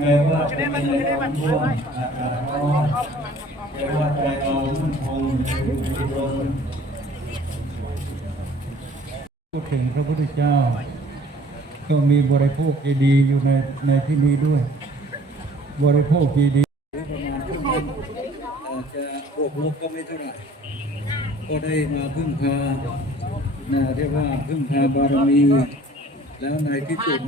ว่าแม้ว่าจะมีในความร่วมอากาศร้อนแต่ว่าใจเรามั่นคงอยู่ในลมพูดถึงพระพุทธเจ้า ก็มีบริโภคดีอยู่ในในที่นี้ด้วย บริโภคดีๆประมาณครึ่งนึงอาจะบวกก็ไม่เท่าไหร่ก็ได้มาพึ่งพานะเรียกว่าพึ่งพาบารมี แล้วในที่สุด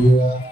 ย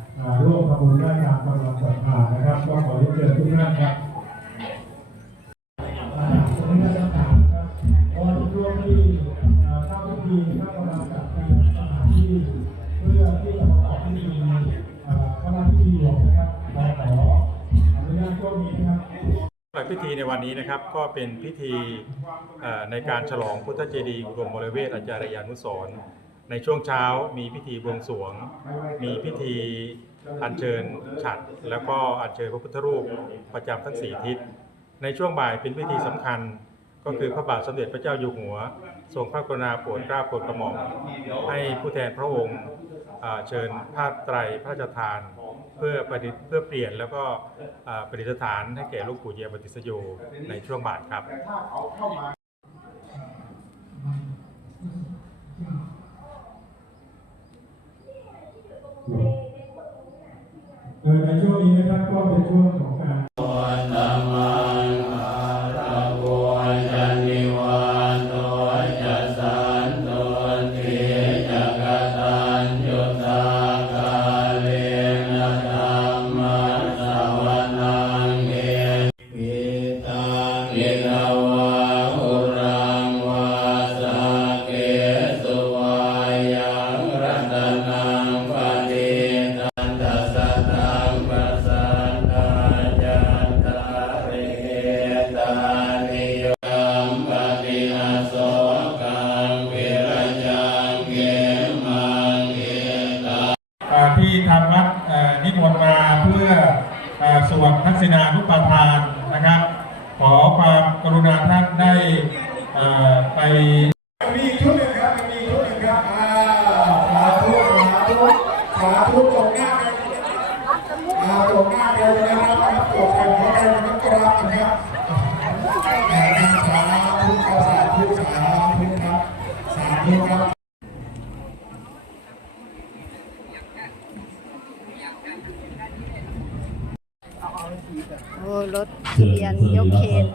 ร่วมทำบุญได้ตามกำลังศรัทธานะครับ ก็ขอเรียนเชิญทุกท่านครับอ่าสมเด็จพระสังฆราชครับขอทุกร่วมที่เข้าพิธีเข้ากำลังจัดเตรียมสถานที่เพื่อที่จะประกอบพิธีอ่าพระราชพิธีหลวงนะครับเราขออนุญาตช่วงนี้นะครับสำหรับพิธีในวันนี้นะครับก็เป็นพิธีในการฉลองพุทธเจดีย์อุดมบริเวศอาจารยานุสรในช่วงเช้ามีพิธีบวงสรวง มีพิธี อัญเชิญฉัตรแล้วก็อัญเชิญพระพุทธรูปประจำทั้งสี่ทิศ ในช่วงบ่ายเป็นพิธีสำคัญ ก็คือพระบาทสมเด็จพระเจ้าอยู่หัว ทรงพระกรุณาโปรดเกล้าโปรดกระหม่อมให้ผู้แทนพระองค์เชิญผ้าไตรพระราชทาน เพื่อประดิษฐ์เพื่อเปลี่ยนแล้วก็ประดิษฐานให้แก่ลูกปู่เยียบติสโยในช่วงบ่ายครับเอ่อ ในช่วงนี้นะครับก็เป็นช่วงของการตังอินา เรียนยกเคน